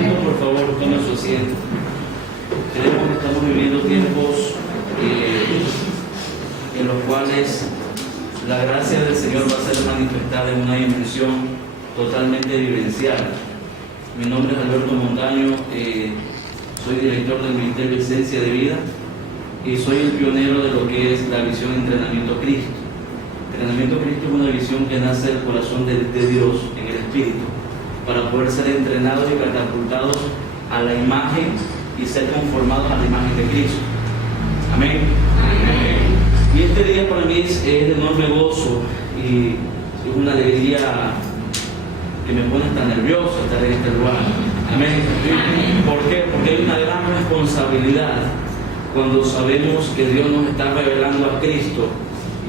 asiento, por favor, tome su asiento. Creemos que estamos viviendo tiempos en los cuales la gracia del Señor va a ser manifestada en una dimensión totalmente vivencial. Mi nombre es Alberto Montaño, soy director del Ministerio de Esencia de Vida y soy el pionero de lo que es la visión Entrenamiento Cristo. Entrenamiento Cristo es una visión que nace del corazón de Dios en el Espíritu, para poder ser entrenados y catapultados a la imagen y ser conformados a la imagen de Cristo. Amén. Amén. Y este día para mí es de enorme gozo y es una alegría que me pone tan nervioso estar en este lugar. Amén. ¿Por qué? Porque hay una gran responsabilidad cuando sabemos que Dios nos está revelando a Cristo,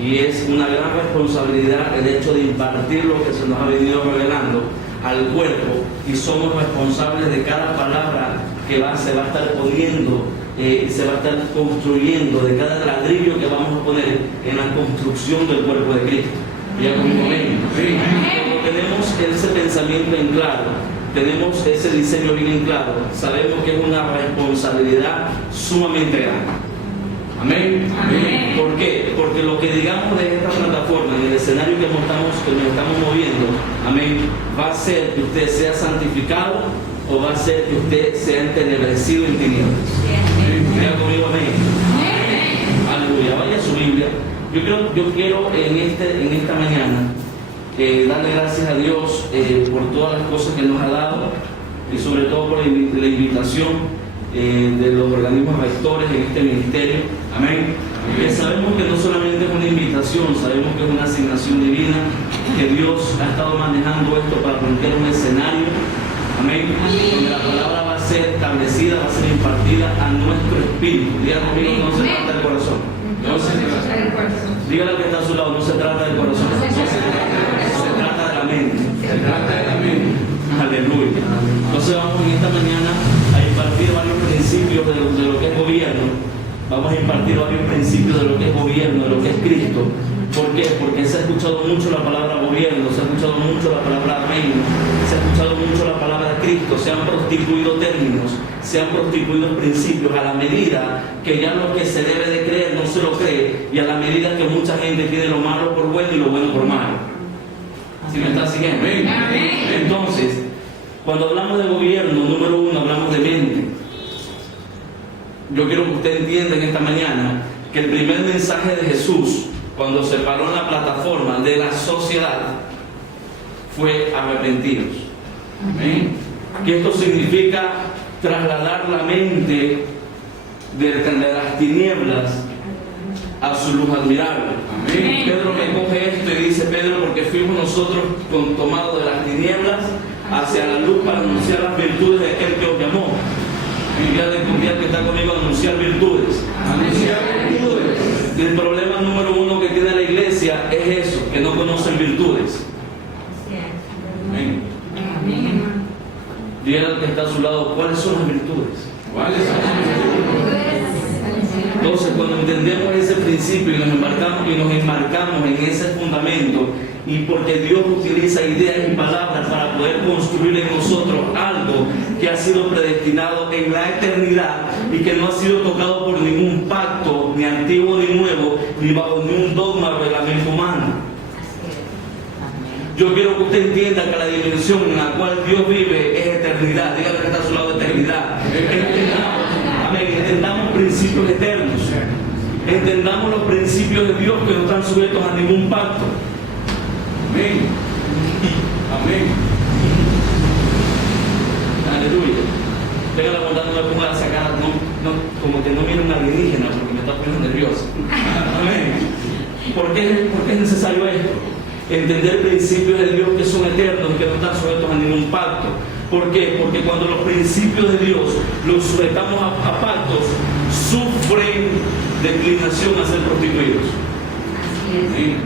y es una gran responsabilidad el hecho de impartir lo que se nos ha venido revelando al cuerpo, y somos responsables de cada palabra que se va a estar poniendo, se va a estar construyendo, de cada ladrillo que vamos a poner en la construcción del cuerpo de Cristo. Ya conmigo, amén. Cuando tenemos ese pensamiento en claro, tenemos ese diseño bien en claro, sabemos que es una responsabilidad sumamente grande. Amén. Amén. ¿Por qué? Porque lo que digamos de esta plataforma, en el escenario que nos estamos moviendo, amén, va a ser que usted sea santificado o va a ser que usted sea entenebrecido en tinieblas. Vea conmigo, amén. Aleluya. Vaya a su Biblia. Yo quiero en esta mañana darle gracias a Dios por todas las cosas que nos ha dado, y sobre todo por la invitación de los organismos rectores en este ministerio. Amén. Que sabemos que no solamente es una invitación, sabemos que es una asignación divina, que Dios ha estado manejando esto para plantear un escenario. Amén. Donde la palabra va a ser establecida, va a ser impartida a nuestro espíritu. Diga conmigo, no se trata del corazón. No se trata del corazón. Dígale al que está a su lado, no se trata del corazón. Se trata de la mente. Se trata de la mente. Aleluya. Entonces vamos en esta mañana a impartir varios principios de lo que es gobierno. Vamos a impartir varios principios de lo que es gobierno, de lo que es Cristo. ¿Por qué? Porque se ha escuchado mucho la palabra gobierno, se ha escuchado mucho la palabra reino, se ha escuchado mucho la palabra Cristo, se han prostituido términos, se han prostituido principios, a la medida que ya lo que se debe de creer no se lo cree, y a la medida que mucha gente tiene lo malo por bueno y lo bueno por malo. ¿Sí me está siguiendo? Entonces, cuando hablamos de gobierno, número uno, hablamos de mente. Yo quiero que usted entienda en esta mañana que el primer mensaje de Jesús, cuando se paró en la plataforma de la sociedad, fue arrepentidos. Amén. Que esto significa trasladar la mente de las tinieblas a su luz admirable. Amén. Pedro me coge esto y dice: Pedro, porque fuimos nosotros tomados de las tinieblas hacia la luz para anunciar las virtudes de aquel que os llamó. Y ya de confiar que está conmigo, anunciar virtudes. Anunciar virtudes. El problema número uno que tiene la iglesia es eso, que no conocen virtudes. Amén. Dígale al que está a su lado, ¿cuáles son las virtudes? ¿Cuáles son las virtudes? Entonces, cuando entendemos ese principio y nos enmarcamos en ese fundamento, y porque Dios utiliza ideas y palabras para poder construir en nosotros algo que ha sido predestinado en la eternidad y que no ha sido tocado por ningún pacto, ni antiguo ni nuevo, ni bajo ningún dogma o reglamento humano. Yo quiero que usted entienda que la dimensión en la cual Dios vive es eternidad. Dígale que está a su lado, eternidad. Entendamos principios eternos. Entendamos los principios de Dios que no están sujetos a ningún pacto. Amén. Amén. Aleluya. Tenga la bondad, no me ponga a sacar, como que no mire un alienígena, porque me está poniendo nervioso. Amén. ¿Por qué es necesario esto? Entender principios de Dios que son eternos y que no están sujetos a ningún pacto. ¿Por qué? Porque cuando los principios de Dios los sujetamos a pactos, sufren declinación a ser prostituidos. Así es. Amén.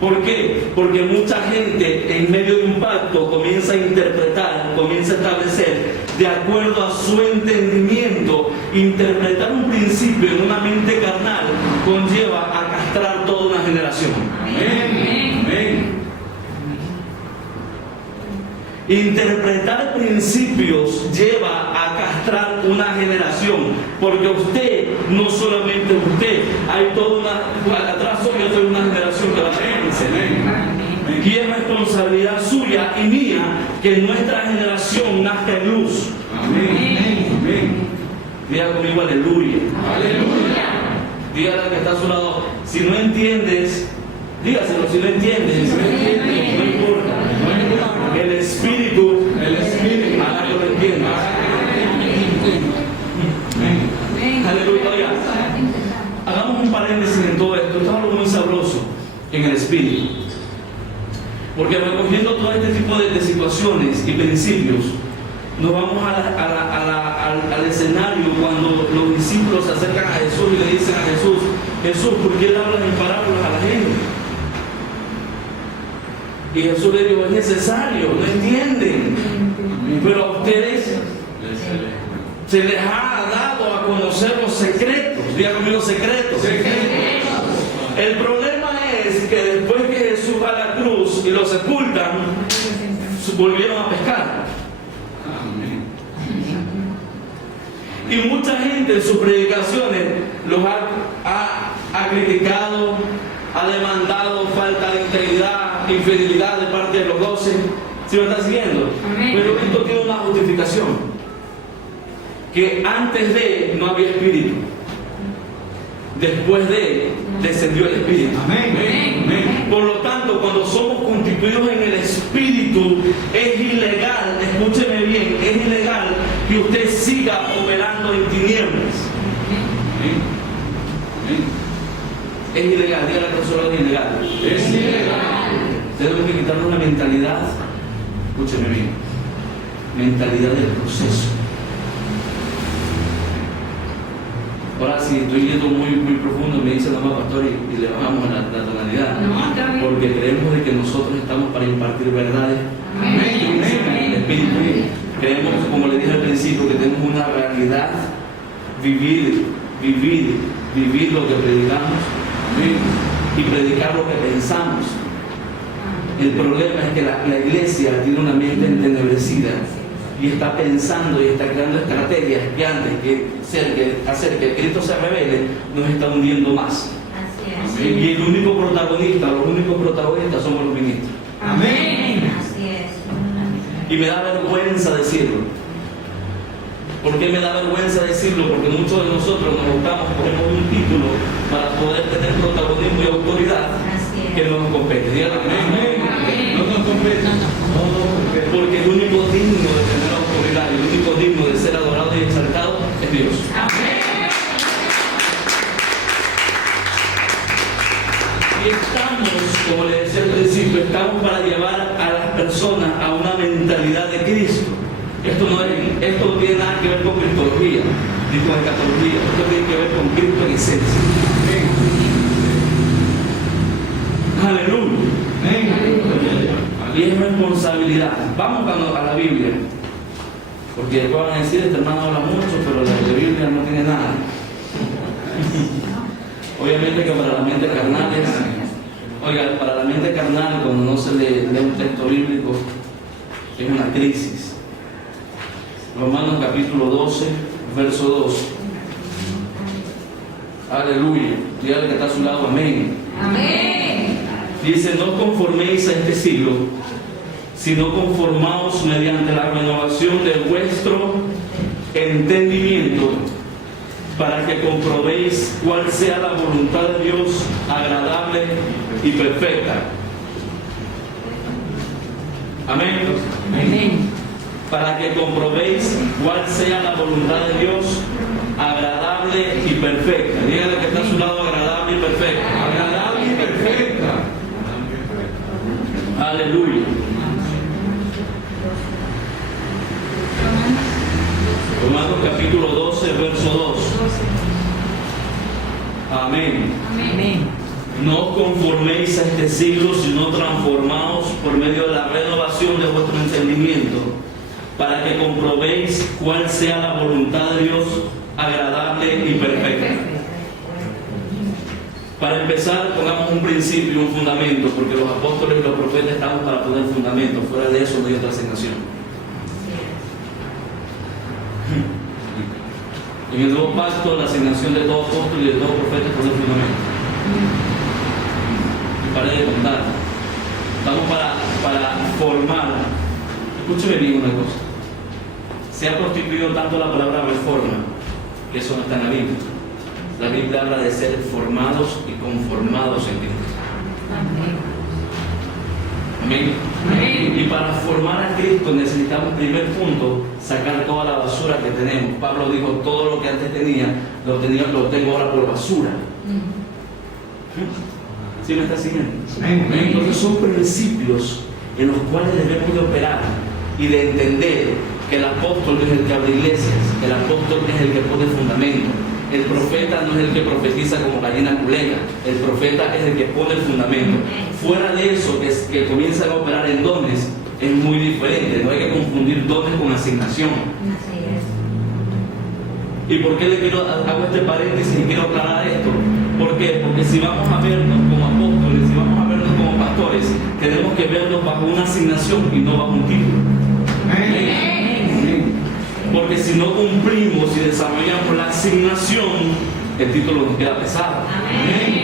¿Por qué? Porque mucha gente en medio de un pacto comienza a interpretar, comienza a establecer de acuerdo a su entendimiento. Interpretar un principio en una mente carnal conlleva a castrar toda una generación. Amén. Amén. Interpretar principios lleva a castrar una generación, porque usted, no solamente usted, hay toda una, atrás suya hay una generación que va a vencer. Y es responsabilidad suya y mía que nuestra generación nazca en luz. Amén. Diga conmigo aleluya. Aleluya. Dígale al que está a su lado, si no entiendes, dígaselo, si no entiendes, no importa. El Espíritu hará que lo entiendas. Aleluya. Oiga, hagamos un paréntesis en todo esto. Esto es algo muy sabroso en el Espíritu. Porque recogiendo todo este tipo de situaciones y principios, nos vamos al escenario cuando los discípulos se acercan a Jesús y le dicen a Jesús, Jesús, ¿por qué le hablas en parábolas a la gente? Y Jesús le dijo, es necesario, no entienden. Pero a ustedes se les ha dado a conocer los secretos. Diga conmigo secretos. El problema es que después que Jesús va a la cruz y lo sepultan, volvieron a pescar. Y mucha gente en sus predicaciones los ha criticado, ha demandado falta de integridad, infidelidad de parte de los 12. ¿Sí me está siguiendo? Amén. Pero esto tiene una justificación. Que antes de no había espíritu. Después de descendió el espíritu. Amén. Amén. Por lo tanto, cuando somos constituidos en el espíritu, es ilegal, escúcheme bien, es ilegal que usted siga operando en tinieblas. Es ilegal, dígale a la persona, es ilegal. Es ilegal. Tenemos que quitarnos la mentalidad, escúcheme bien, mentalidad del proceso. Ahora sí, estoy yendo muy profundo, me dice la mamá pastor y le bajamos la tonalidad. No, porque creemos de que nosotros estamos para impartir verdades. Amén. El Espíritu. Creemos, como le dije al principio, que tenemos una realidad, vivir lo que predicamos. Amén. Y predicar lo que pensamos. El problema es que la iglesia tiene una mente entenebrecida y está pensando y está creando estrategias que antes que hacer que Cristo se revele, nos está hundiendo más. Así es. Y los únicos protagonistas somos los ministros. Amén. Así es. Y me da vergüenza decirlo. ¿Por qué me da vergüenza decirlo? Porque muchos de nosotros nos buscamos, ponemos un título para poder tener protagonismo y autoridad que no nos compete. Dígale amén. No nos compete. Porque el único digno de tener autoridad, el único digno de ser adorado y exaltado es Dios. Amén. Y estamos, como le decía al principio, estamos para llevar a las personas a una mentalidad de Cristo. Esto no tiene nada que ver con cristología, ni con escatología. Esto tiene que ver con Cristo en esencia. Aleluya. Y es responsabilidad. Vamos a la Biblia. Porque después van a decir, este hermano habla mucho, pero la Biblia no tiene nada. Obviamente que para la mente carnal para la mente carnal, cuando no se lee un texto bíblico, es una crisis. Romanos capítulo 12, verso 2. Aleluya. Dígale que está a su lado, amén. Amén. Dice, no conforméis a este siglo, sino conformaos mediante la renovación de vuestro entendimiento, para que comprobéis cuál sea la voluntad de Dios, agradable y perfecta. Amén. Amén. Para que comprobéis cuál sea la voluntad de Dios, agradable y perfecta. Dígale que está a su lado, agradable y perfecta. Agradable y perfecta. Aleluya. Romanos capítulo 12, verso 2. Amén. Amén. No os conforméis a este siglo, sino transformaos por medio de la renovación de vuestro entendimiento, para que comprobéis cuál sea la voluntad de Dios, agradable y perfecta. Para empezar, pongamos un principio y un fundamento, porque los apóstoles y los profetas estamos para poner fundamento. Fuera de eso no hay otra asignación. En el nuevo pacto, la asignación de todo apóstol y de todo profeta es poner fundamento. Y para de contar. Estamos para formar. Escúcheme bien una cosa. Se ha prostituido tanto la palabra reforma, que eso no está en la Biblia. La Biblia habla de ser formados y conformados en Cristo. Amén. Amén. Y para formar a Cristo necesitamos, primer punto, sacar toda la basura que tenemos. Pablo dijo, todo lo que antes tenía, lo tengo ahora por basura. ¿Sí me está siguiendo? Amén. Entonces son principios en los cuales debemos de operar y de entender que el apóstol no es el que abre iglesias, el apóstol es el que pone fundamento. El profeta no es el que profetiza como gallina culeca, el profeta es el que pone el fundamento. Fuera de eso, que comienzan a operar en dones, es muy diferente. No hay que confundir dones con asignación. ¿Y por qué hago este paréntesis y quiero aclarar esto? ¿Por qué? Porque si vamos a vernos como apóstoles, si vamos a vernos como pastores, tenemos que vernos bajo una asignación y no bajo un título. Porque si no cumplimos y desarrollamos la asignación, el título nos queda pesado. Amén.